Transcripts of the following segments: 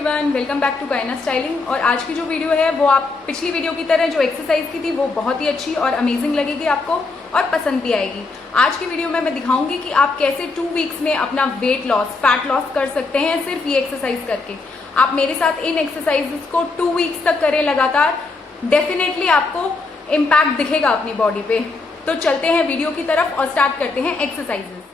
Everyone, welcome back to गायना स्टाइलिंग। और आज की जो वीडियो है वो आप पिछली वीडियो की तरह जो एक्सरसाइज की थी वो बहुत ही अच्छी और अमेजिंग लगेगी आपको और पसंद भी आएगी। आज की वीडियो में मैं दिखाऊंगी कि आप कैसे 2 वीक्स में अपना वेट लॉस, फैट लॉस कर सकते हैं सिर्फ ये एक्सरसाइज करके। आप मेरे साथ इन एक्सरसाइजेस को 2 वीक्स तक करें लगातार, डेफिनेटली आपको इम्पैक्ट दिखेगा अपनी बॉडी पे। तो चलते हैं वीडियो की तरफ और स्टार्ट करते हैं एक्सरसाइजेस।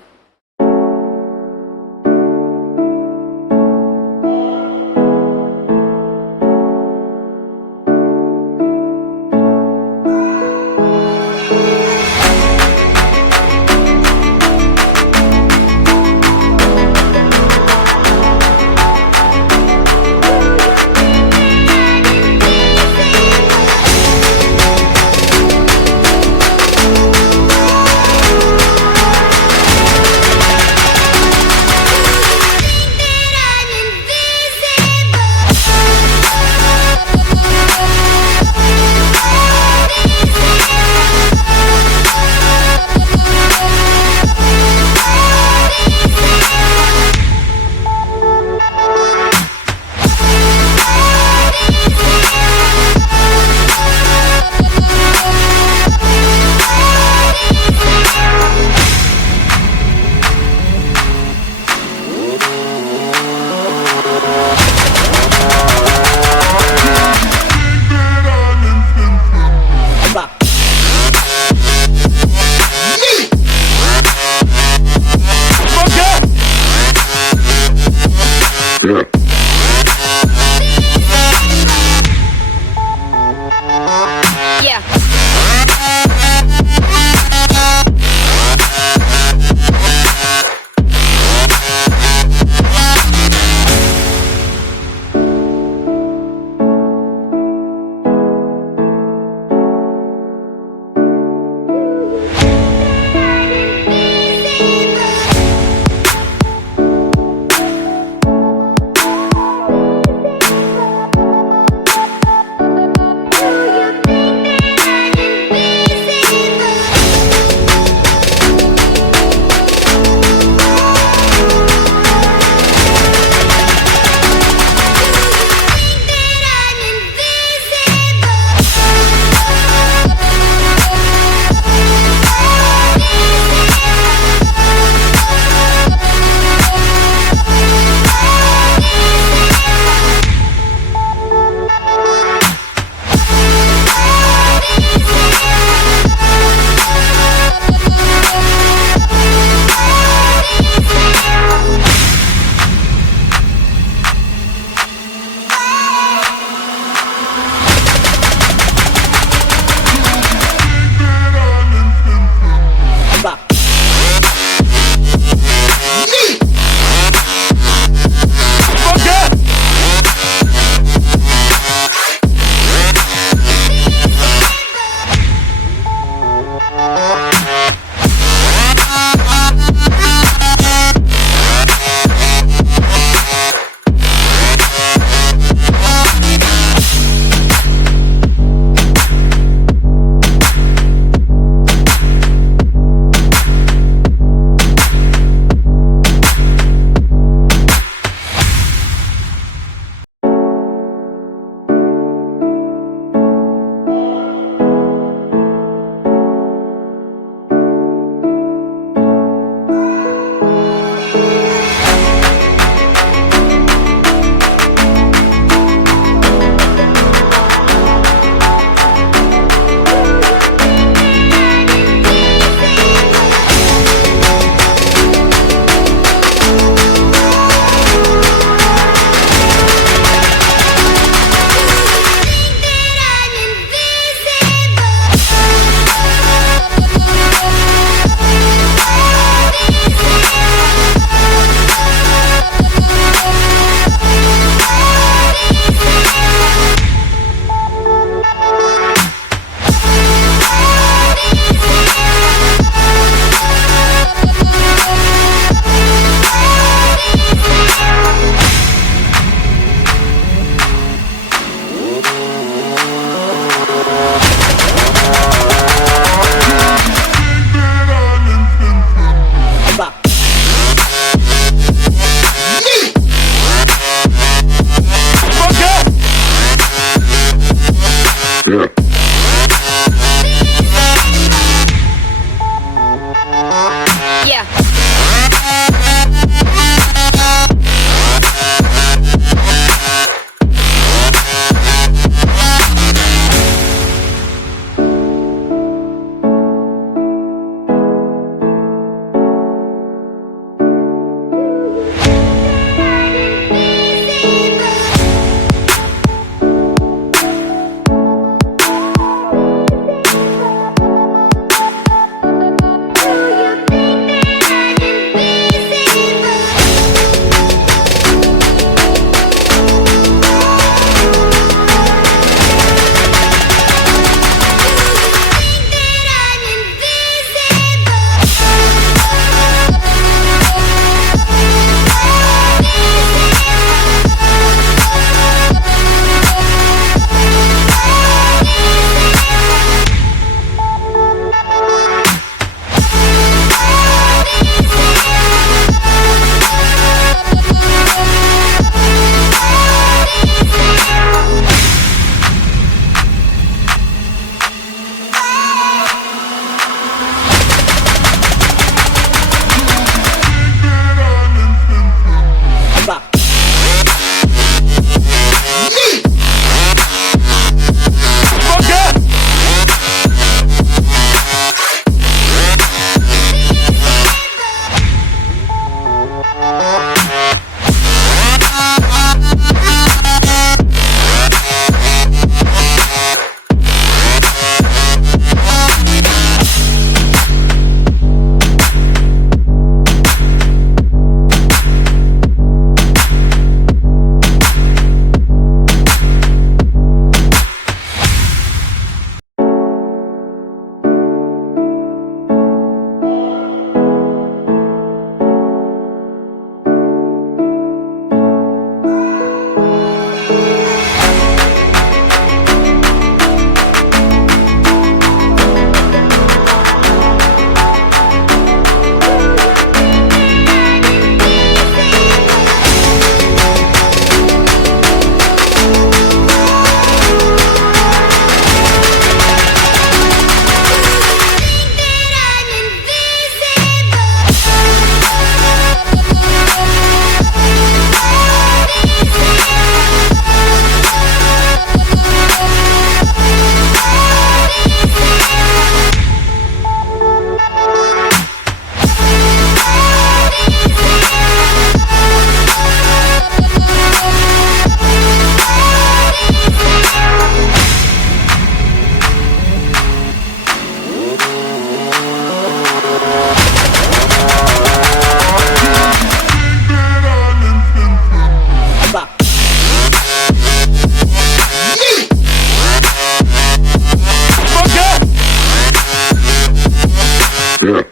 Yeah.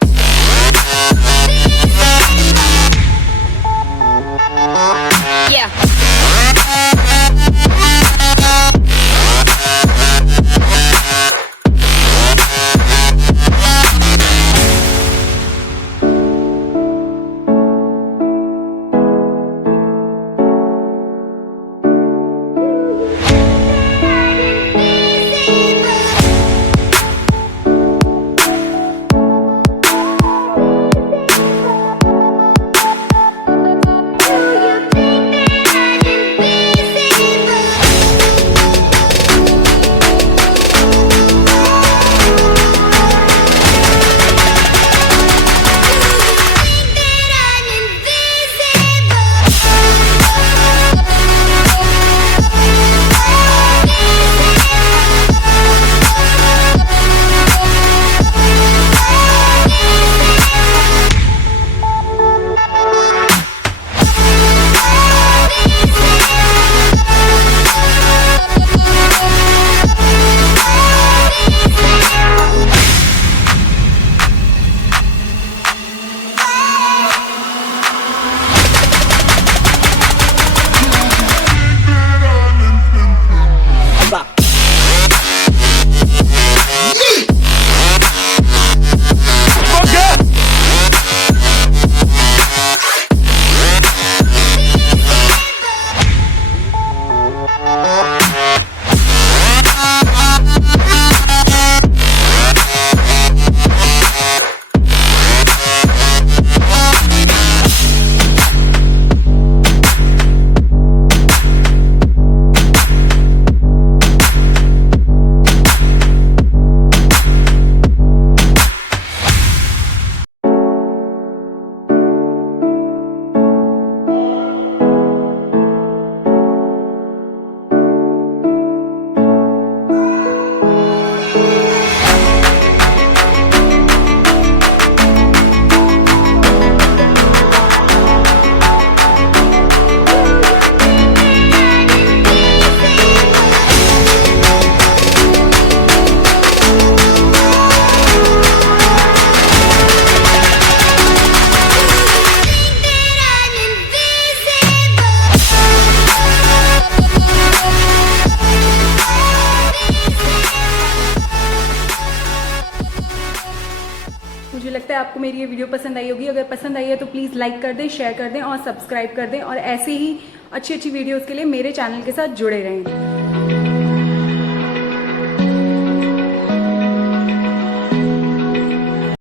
मुझे लगता है आपको मेरी ये वीडियो पसंद आई होगी। अगर पसंद आई है तो प्लीज़ लाइक कर दें, शेयर कर दें और सब्सक्राइब कर दें और ऐसे ही अच्छी अच्छी वीडियोस के लिए मेरे चैनल के साथ जुड़े रहें।